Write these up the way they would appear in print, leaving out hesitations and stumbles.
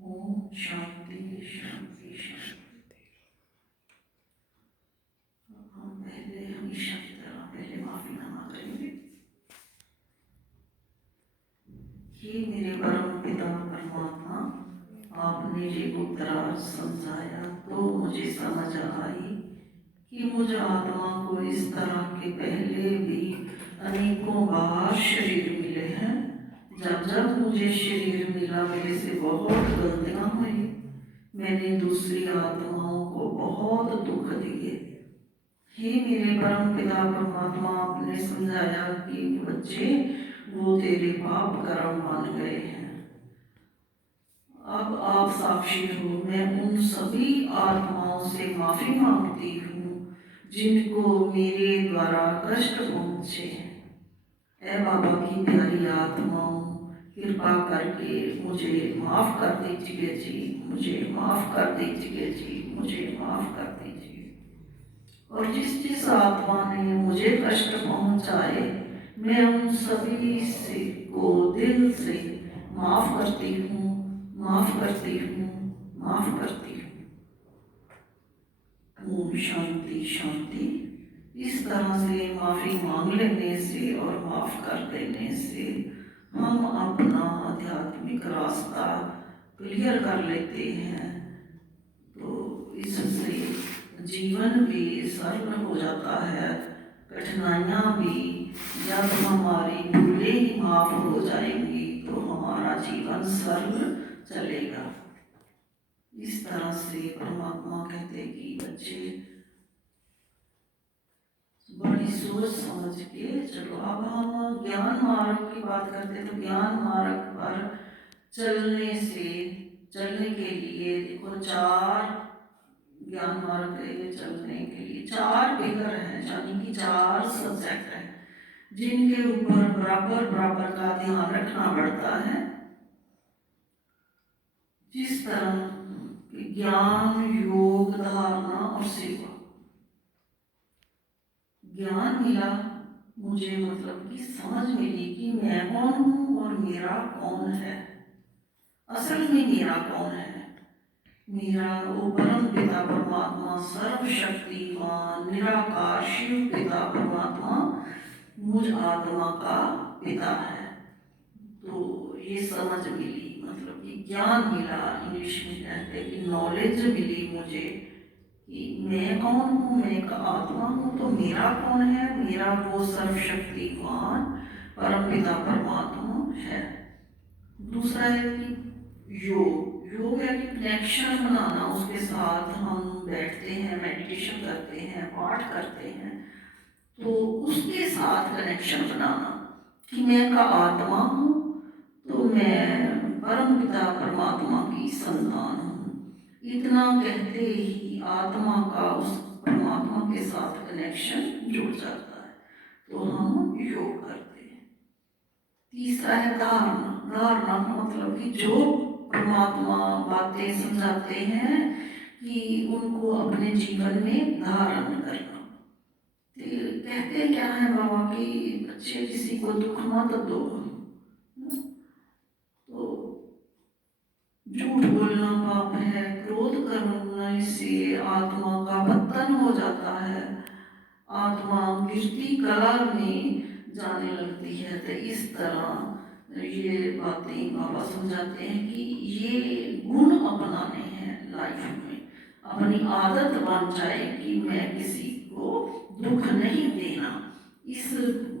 ओम शांति शांति शांति। हम पहले हमेशा की तरह पहले माफीनामा करेंगे। हे मेरे परम पिता परमात्मा, आपने ये गुप्तराज समझाया तो मुझे समझ आई कि मुझे आत्मा को इस तरह के पहले भी अनेकों बार शरीर मिले हैं। जब जब मुझे शरीर मिला मेरे से बहुत गलतियां हुई। मैंने दूसरी आत्माओं को बहुत दुख दिए। हे मेरे परम पिता परमात्मा, आपने समझाया कि बच्चे वो तेरे पाप कर्म बन गए हैं। अब आप साक्षी हो, मैं उन सभी आत्माओं से माफी मांगती हूँ जिनको मेरे द्वारा कष्ट पहुँचे। ऐ बाबा की प्यारी आत्माओं, कृपा करके मुझे माफ कर दीजिए जी, मुझे माफ कर दीजिए जी, मुझे माफ कर दीजिए। और जिस आत्मा ने मुझे कष्ट पहुंचाए, मैं उन सभी से को दिल से माफ करती हूँ, माफ करती हूँ, माफ करती हूँ। ओम शांति शांति। इस तरह से माफी मांग लेने से और माफ कर देने से हम अपना आध्यात्मिक रास्ता क्लियर कर लेते हैं। तो इससे जीवन भी सरल हो जाता है। कठिनाइयाँ भी जब हमारी भूलें ही माफ हो जाएंगी तो हमारा जीवन सरल चलेगा। इस तरह से परमात्मा कहते कि बच्चे बड़ी सोच समझ के चलो। अब हम ज्ञान मार्ग की बात करते तो ज्ञान मार्ग पर चलने के लिए देखो चार ज्ञान मार्ग पे चलने के लिए चार पिलर हैं, यानी कि चार सब्जेक्ट हैं जिनके ऊपर बराबर बराबर का ध्यान रखना पड़ता है। जिस तरह ज्ञान, योग, धारणा और सेवा। ज्ञान मिला मुझे, मतलब कि समझ मिली कि मैं कौन हूँ और मेरा कौन है। असल में मेरा कौन है? मेरा वो परम पिता परमात्मा, सर्वशक्तिमान निराकार शिव पिता परमात्मा मुझ आत्मा का पिता है। तो ये समझ मिली, मतलब कि ज्ञान मिला। इंग्लिश में कहते हैं कि नॉलेज मिली मुझे कि मैं कौन हूँ, मैं एक आत्मा हूँ। तो मेरा कौन है? मेरा वो सर्वशक्तिमान परम पिता परमात्मा है। दूसरा है कि योग है कि कनेक्शन बनाना उसके साथ। हम बैठते हैं, मेडिटेशन करते हैं, पाठ करते हैं, तो उसके साथ कनेक्शन बनाना कि मैं का आत्मा हूँ, तो मैं परम पिता परमात्मा की संतान हूँ। इतना कहते ही आत्मा का उस परमात्मा के साथ कनेक्शन जुड़ जाता है, तो हम योग करते हैं। तीसरा है धारणा। धारणा मतलब कि जो परमात्मा बातें समझाते हैं कि उनको अपने जीवन में धारण करना। कहते क्या है बाबा कि बच्चे किसी को दुख मत दो। तो झूठ बोलना पाप है, क्रोध करना से आत्मा का पतन हो जाता है, आत्मा गिरती कला में जाने लगती है। तो इस तरह ये बातें बाबा समझाते हैं कि ये गुण अपनाने हैं लाइफ में। अपनी आदत बन जाए कि मैं किसी को दुख नहीं देना। इस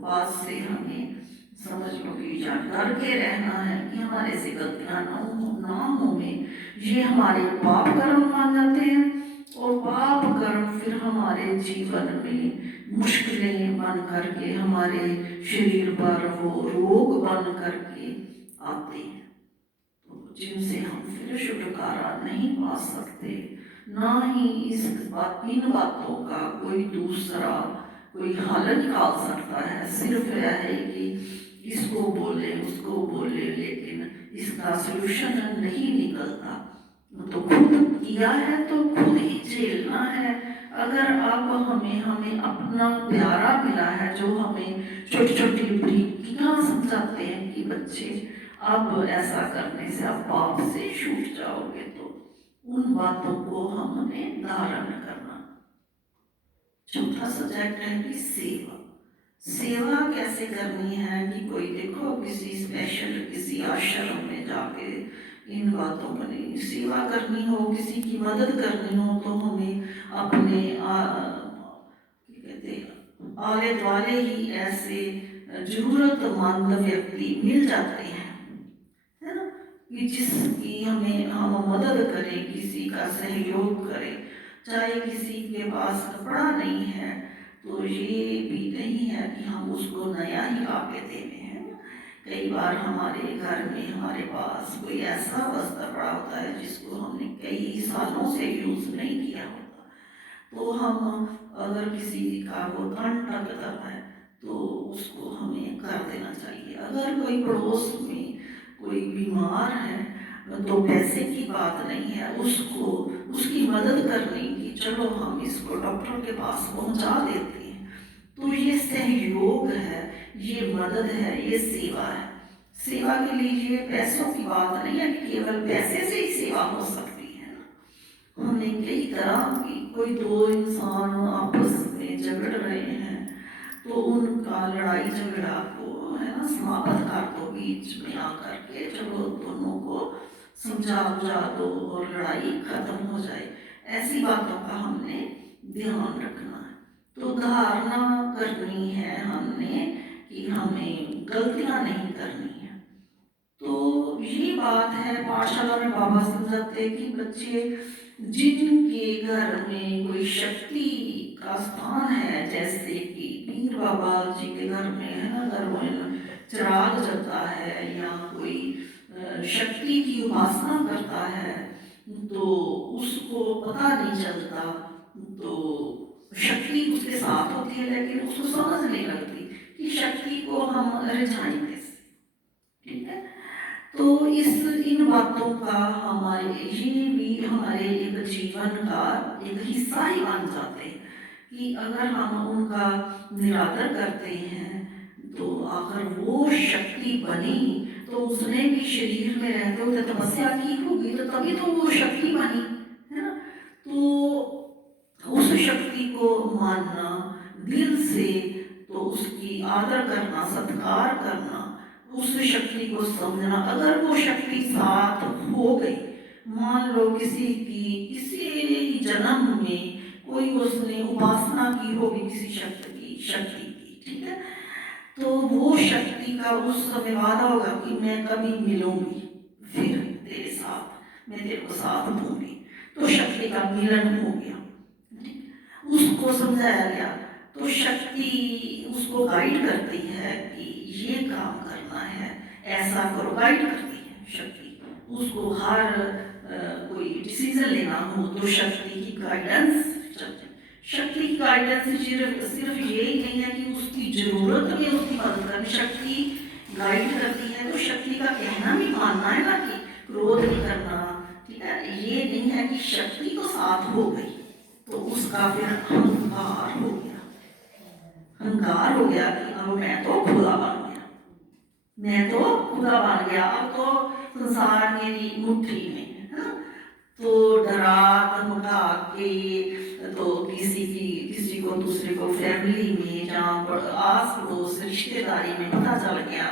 बात से हमें समझ लो कि डर के रहना है कि हमारे से गलतियां ना हो में ये हमारे पाप कर्म मान जाते हैं। और पाप कर्म फिर हमारे जीवन में मुश्किलें बन करके हमारे शरीर पर वो रोग बन करके आते हैं, तो जिनसे हम फिर छुटकारा नहीं पा सकते। ना ही इन बातों का कोई दूसरा कोई हल निकाल सकता है। सिर्फ यह है कि इसको बोले उसको बोले, लेकिन इसका सोल्यूशन नहीं निकलता। तो खुद किया है तो खुद ही झेलना है। अगर अब हमें अपना प्यारा मिला है जो हमें छोटी छोटी बारीकियां समझाते हैं कि बच्चे अब ऐसा करने से आप पाप से छूट जाओगे। तो उन बातों को हमने धारण करना। चौथा सब्जेक्ट है कि सेवा। सेवा कैसे करनी है कि कोई देखो किसी स्पेशल किसी आश्रम में जाके इन बातों को नहीं, सेवा करनी हो, किसी की मदद करनी हो तो हमें अपने कहते हैं आले द्वाले ही ऐसे जरूरतमंद व्यक्ति मिल जाते हैं, है ना, कि जिसकी हम मदद करें, किसी का सहयोग करें। चाहे किसी के पास कपड़ा नहीं है तो ये भी नहीं है कि हम उसको नया ही लाके देने हैं। कई बार हमारे घर में हमारे पास कोई ऐसा वस्त्र पड़ा होता है जिसको हमने कई सालों से यूज नहीं किया होता, तो हम अगर किसी का वो तन टकता है तो उसको हमें कर देना चाहिए। अगर कोई पड़ोस में कोई बीमार है तो पैसे की बात नहीं है, उसको उसकी मदद करने की, चलो हम इसको डॉक्टर के पास पहुंचा देते हैं, तो ये सहयोग है, ये मदद है, ये सेवा है। सेवा के लिए ये पैसों की बात नहीं है कि केवल पैसे से ही सेवा हो सकती है ना। हमने कई तरह की, कोई दो इंसान आपस में झगड़ रहे हैं तो उनका लड़ाई झगड़ा को, है ना, समाप्त कर दो, बीच में आकर के चलो दोनों को समझा बुझा दो और लड़ाई खत्म हो जाए। ऐसी बातों का हमने ध्यान रखना है। तो धारणा करनी है हमने कि हमें गलतियां नहीं करनी है। तो ये बात है पाठशाला में बाबा समझाते कि बच्चे जिनके घर में कोई शक्ति का स्थान है, जैसे कि पीर बाबा जी के घर में, है ना, घर में चिराग जलता है या कोई शक्ति की उपासना करता है तो उसको पता नहीं चलता, तो शक्ति उसके साथ होती है लेकिन उसको समझ नहीं लगती कि शक्ति को हम रिझाएं कैसे। ठीक है, तो इन बातों का हमारे ये भी हमारे एक जीवन का एक हिस्सा ही बन जाते हैं कि अगर हम उनका निरादर करते हैं तो अगर वो शक्ति बनी तो उसने भी शरीर में रहते हुए तपस्या की होगी, तो तभी तो वो शक्ति बनी, है ना। तो उस शक्ति को मानना दिल से, तो उसकी आदर करना, सत्कार करना, उस शक्ति को समझना। अगर वो शक्ति साथ हो गई, मान लो किसी जन्म में कोई उसने उपासना की होगी किसी शक्ति की, ठीक है, तो वो शक्ति का उस समय वादा होगा कि मैं कभी मिलूंगी फिर तेरे साथ, मैं तेरे को साथ दूंगी। तो शक्ति का मिलन हो गया, उसको समझाया गया। तो शक्ति उसको गाइड करती है कि ये काम करना है, ऐसा करो, गाइड करती है शक्ति उसको। हर कोई डिसीजन लेना हो तो शक्ति की गाइडेंस चलती। शक्ति की गाइडेंस सिर्फ ये ही नहीं है कि उसकी जरूरत में उसकी मदद करनी, शक्ति गाइड करती है तो शक्ति का कहना भी मानना है ना, कि क्रोध नहीं करना, ठीक है। ये नहीं है कि शक्ति तो साथ हो गई तो उसका फिर अहंकार हो गया, अहंकार हो गया कि अब मैं तो खुदा बन गया, मैं तो खुदा बन गया, अब तो संसार मेरी मुट्ठी में है ना। तो डरा धमका के, तो किसी को दूसरे को फैमिली में जहाँ पर आस पड़ोस रिश्तेदारी में पता चल गया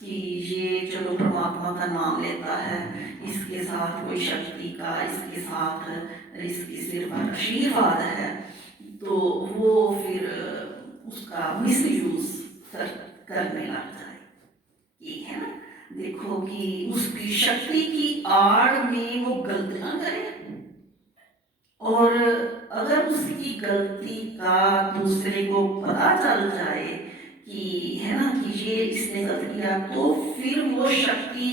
कि ये चलो परमात्मा का नाम लेता है, इसके साथ कोई शक्ति का, इसके साथ इसके सिर पर आशीर्वाद है, तो वो फिर उसका मिसयूज करने लग जाए। ये है ना, देखो कि उसकी शक्ति की आड़ में वो गलतियां करे, और अगर उसकी गलती का दूसरे को पता चल जाए कि, है ना, कि ये इसने गलत किया, तो फिर वो शक्ति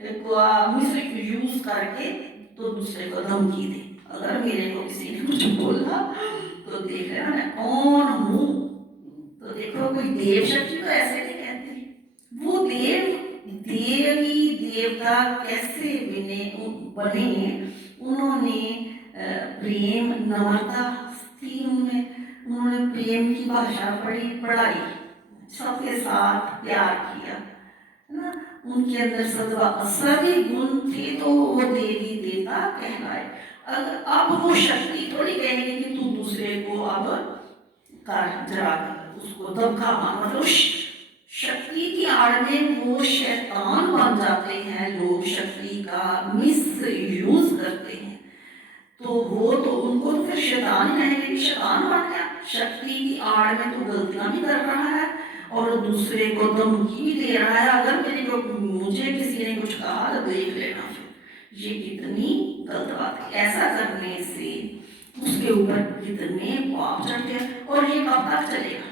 को मिस यूज करके तो दूसरे को धमकी दे। अगर मेरे को किसी ने कुछ बोला तो देख लेना मैं कौन हूँ। तो देखो कोई देव शक्ति तो ऐसे नहीं कहते, वो देवी देवता कैसे बने, उन्होंने प्रेम, नम्रता थी उनमें, उन्होंने प्रेम की भाषा पढ़ाई, सबके साथ प्यार किया, है ना। उनके अंदर सभी गुण थे तो वो देवी देवता कहलाए। अब वो शक्ति थोड़ी कहेगी कि तू दूसरे को अब कर जरा उसको दबका मार, मतलब शक्ति की आड़ में वो शैतान बन जाते हैं लोग, शक्ति का मिस यूज करते हैं। तो वो तो उनको तो फिर शैतान ही रहेंगे कि शैतान बन गया, शक्ति की आड़ में तो गलतियां भी कर रहा है और दूसरे को धमकी भी दे रहा है। अगर मुझे किसी ने कुछ कहा तो देख लेना, फिर ये कितनी गलत बात है। ऐसा करने से उसके ऊपर कितने पाप चढ़ गए। और ये कब तक चलेगा?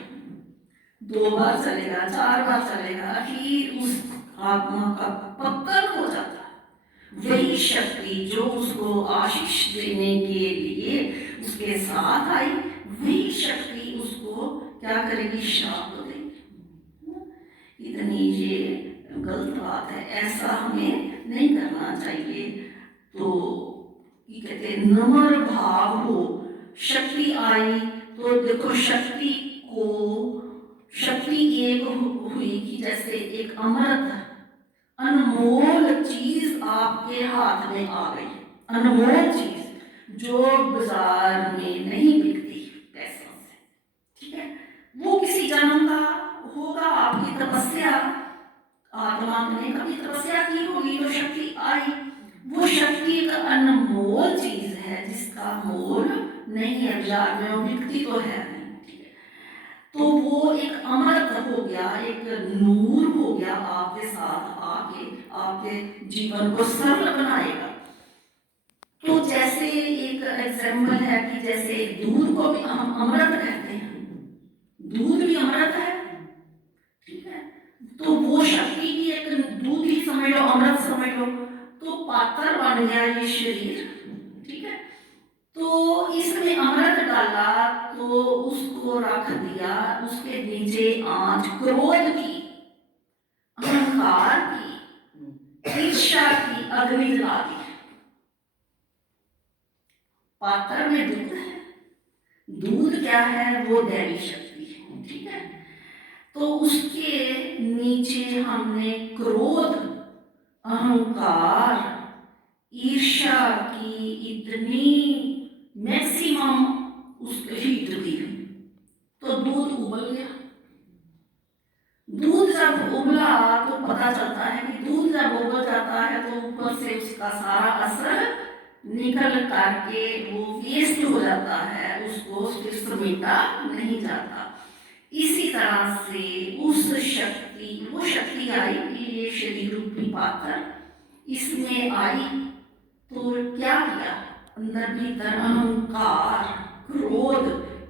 2 बार चलेगा, 4 बार चलेगा, आखिर उस आत्मा का पतन हो जाता है। वही शक्ति जो उसको आशीष देने के लिए उसके साथ आई, वही शक्ति उसको क्या करेगी? श्राप देगी। इतनी ये गलत बात है, ऐसा हमें नहीं करना चाहिए। तो ये कहते हैं नम्र भाव हो। शक्ति आई तो देखो शक्ति एक हुई कि जैसे एक अमृत अनमोल चीज आपके हाथ में आ गई, अनमोल चीज जो बाजार में नहीं बिकती पैसों से, ठीक है। वो किसी जन्म का होगा, आपकी तपस्या, आत्मा ने कभी तपस्या की होगी तो शक्ति आई। वो शक्ति एक अनमोल चीज है जिसका मोल नहीं है, बाजार में बिकती तो है नहीं, ठीक है। तो वो एक अमृत हो गया, एक नूर हो गया, आपके साथ आके आपके जीवन को सरल बनाएगा। तो जैसे एक एग्जाम्पल है कि जैसे दूध को भी हम अमृत कहते हैं, दूध भी अमृत है, ठीक है। तो वो शक्ति भी एक दूध ही समझ लो, अमृत समझ लो। तो पात्र बन गया ये शरीर, ठीक है। तो इसमें अमृत डाला तो उसको रख दिया, उसके नीचे आंच क्रोध की, अहंकार की, ईर्ष्या की अग्नि जला दी। पात्र में दूध है, दूध क्या है? वो दैवी शक्ति है, ठीक है। तो उसके नीचे हमने क्रोध, अहंकार, ईर्ष्या की इतनी मैक्सिमम उसके हीट दी, तो दूध उबल गया। दूध जब उबला तो पता चलता है कि दूध जब उबल जाता है तो ऊपर से उसका सारा असर निकल करके वो वेस्ट हो जाता है, उसको फिर समेटा नहीं जाता। इसी तरह से उस शक्ति, वो शक्ति आई कि ये शरीर रूपी पात्र इसमें आई तो क्या किया? अंदर भीतर अहंकार, क्रोध,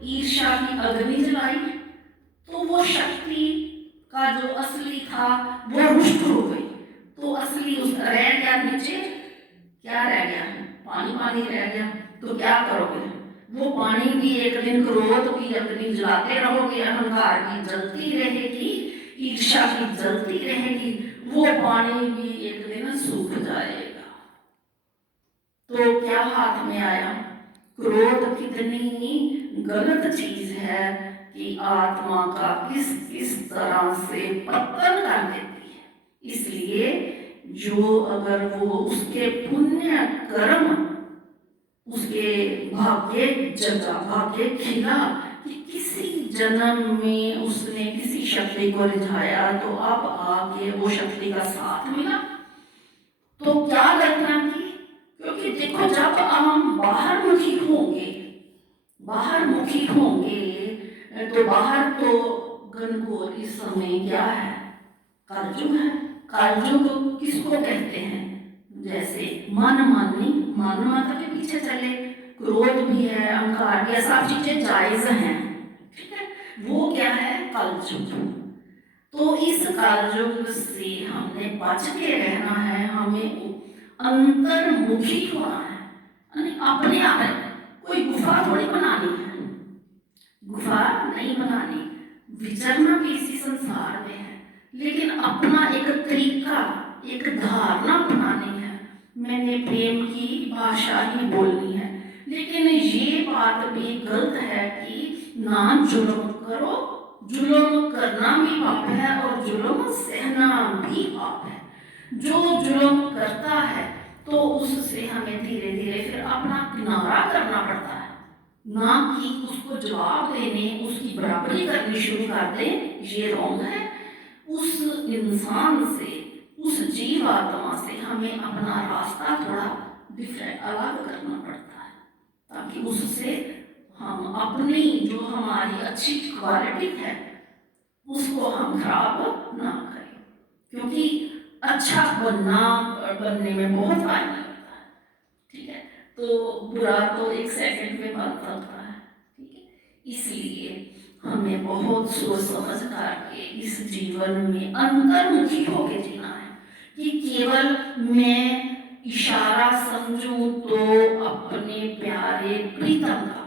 ईर्ष्या की अग्नि जलाई। तो वो शक्ति का जो असली था वो रुष्ट हो गई। तो असली उस रह गया नीचे, क्या रह गया? पानी पानी रह गया। तो क्या करोगे? वो पानी भी एक दिन क्रोध की अग्नि जलाते रहोगे, अहंकार की जलती रहेगी, ईर्ष्या की जलती रहेगी, वो पानी भी एक दिन सूख जाएगा। तो क्या हाथ में आया? क्रोध कितनी गलत चीज है कि आत्मा का किस किस तरह से पतन कर देती है। इसलिए जो अगर वो उसके पुण्य कर्म, उसके भाग्य जगा, भाग्य खिला कि किसी जन्म में उसने किसी शक्ति को रिझाया तो अब आगे वो शक्ति का साथ मिला, तो क्या करना की? क्योंकि देखो जब हम बाहर मुखी होंगे, बाहर मुखी होंगे तो बाहर तो घनघोर इस समय क्या है? कलयुग है। कलयुग किसको कहते हैं? जैसे मन मानी, मानवता के पीछे चले, क्रोध भी है, अहंकार भी है, सब चीजें जायज हैं, ठीक है। वो क्या है? कलयुग। तो इस कलयुग से हमने बच के रहना है, हमें अंतर्मुखी होना है, अपने आप। कोई गुफा थोड़ी बनानी है, गुफा नहीं बनानी, विचरना भी इसी संसार में है, लेकिन अपना एक तरीका, एक धारणा बनानी है। मैंने प्रेम की भाषा ही बोलनी है। लेकिन ये बात भी गलत है कि ना जुल्म करो, जुल्म करना भी पाप है और जुल्म सहना भी पाप है। जो जुल्म करता है तो उससे हमें धीरे धीरे फिर अपना किनारा करना पड़ता है, ना कि उसको जवाब देने उसकी बराबरी करनी शुरू कर दें। ये रॉन्ग है। उस इंसान से, उस जीवात्मा से हमें अपना रास्ता थोड़ा डिफरेंट अलग करना पड़ता है, ताकि उससे हम अपनी जो हमारी अच्छी क्वालिटी है उसको हम खराब ना करें, क्योंकि अच्छा बनने में बहुत टाइम लगता है। ठीक है, तो बुरा तो एक सेकंड में बन सकता है। ठीक है, इसलिए हमें बहुत सोच समझ करके इस जीवन में अंतर्मुखी होके जीना है, कि केवल मैं इशारा समझूं तो अपने प्यारे प्रीतम का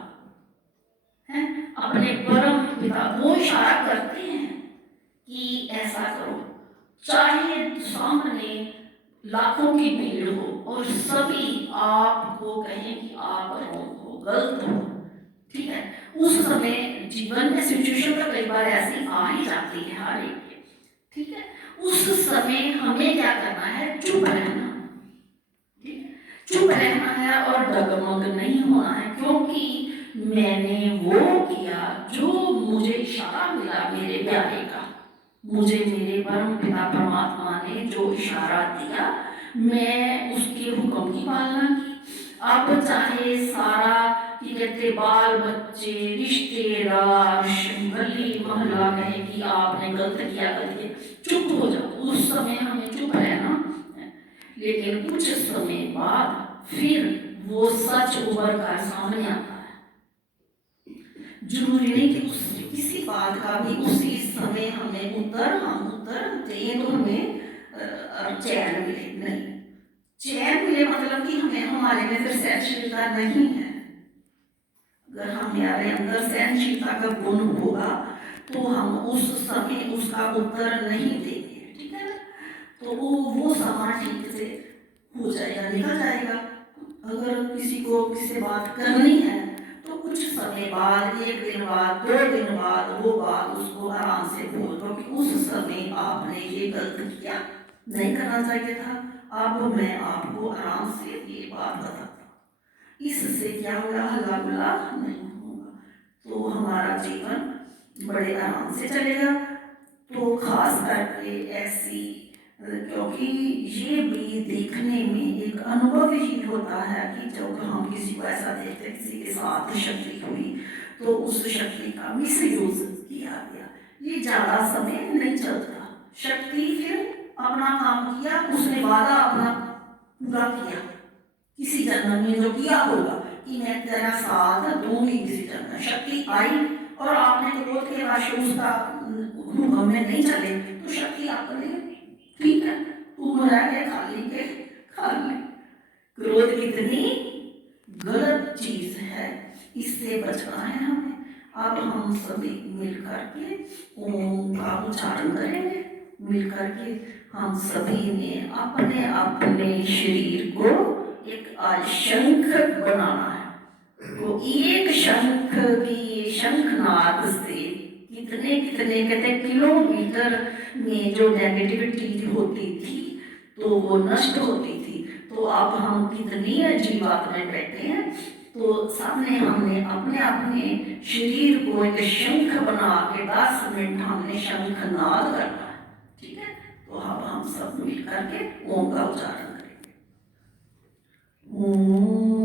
है, अपने परम पिता वो इशारा करते हैं कि ऐसा करो, चाहे सामने लाखों की भीड़ हो और सभी आपको कहें कि आप रॉन्ग हो, गलत हो। ठीक है, उस समय जीवन में सिचुएशन तो कई बार ऐसी आ ही जाती है हर एक के। ठीक है, उस समय हमें क्या करना है? चुप रहना। ठीक है, चुप रहना है और डगमग नहीं होना है, क्योंकि मैंने वो किया जो मुझे इशारा मिला मेरे प्यारे का, मुझे मेरे परम पिता परमात्मा ने जो इशारा दिया मैं उसके हुक्म की पालना की। अब चाहे सारा कि कहते बाल बच्चे रिश्तेदार गली मोहल्ला कहे कि आपने गलत किया, चुप हो जाओ, उस समय हमें चुप रहना है। लेकिन कुछ समय बाद फिर वो सच उभर कर सामने आता है। जरूरी नहीं कि उस किसी बात का भी उसी समय हमें उत्तर दें तो हमें चैन मिले। नहीं, चैन मिले मतलब कि हमें हमारे में फिर सहनशीलता नहीं है। अगर हमारे अंदर सहनशीलता का गुण होगा तो हम उस समय उसका उत्तर नहीं देंगे। ठीक है, तो वो समा ठीक से हो जाएगा, निकल जाएगा। अगर किसी को किसी बात करनी है तो कुछ समय बाद, एक दिन बाद, 2 दिन बाद वो बात उसको आराम से बोल, क्योंकि उस समय आपने ये गलत किया, नहीं करना चाहिए था। अब मैं आपको आराम से ये बात बताता हूँ, इससे क्या होगा? हल्ला गुल्ला नहीं होगा, तो हमारा जीवन बड़े आराम से चलेगा। तो खास करके ऐसी, क्योंकि ये भी देखने में एक अनुभव ही होता है कि जब हम किसी को ऐसा देखते, किसी के साथ शक्ति हुई तो उस शक्ति का मिसयूज किया गया, ये ज्यादा समय नहीं चलता। शक्ति फिर अपना काम किया, उसने वादा अपना पूरा किया, किसी जन्म में जो किया होगा कि मैं तेरा साथ दूंगी, किसी जन्म शक्ति आई और आपने क्रोध के वश उसका हुक्म में नहीं चले तो शक्ति आपने ठीक है तुम रह गए खाली के खाली। क्रोध कितनी गलत चीज है, इससे बचना है हमें। अब हम सभी मिलकर के ओम का उच्चारण करेंगे। मिलकर के हम सभी ने अपने अपने शरीर को एक शंख बनाना है। तो एक शंख की शंखनाद से कितने कितने कहते किलोमीटर में जो नेगेटिविटी होती थी तो वो नष्ट होती थी। तो अब हम कितनी जीवात में बैठे हैं, तो सामने हमने अपने अपने शरीर को एक शंख बना के 10 मिनट हमने शंखनाद करना है। ठीक है, तो अब हम सब मिल करके ओम का उच्चारण करेंगे। ओम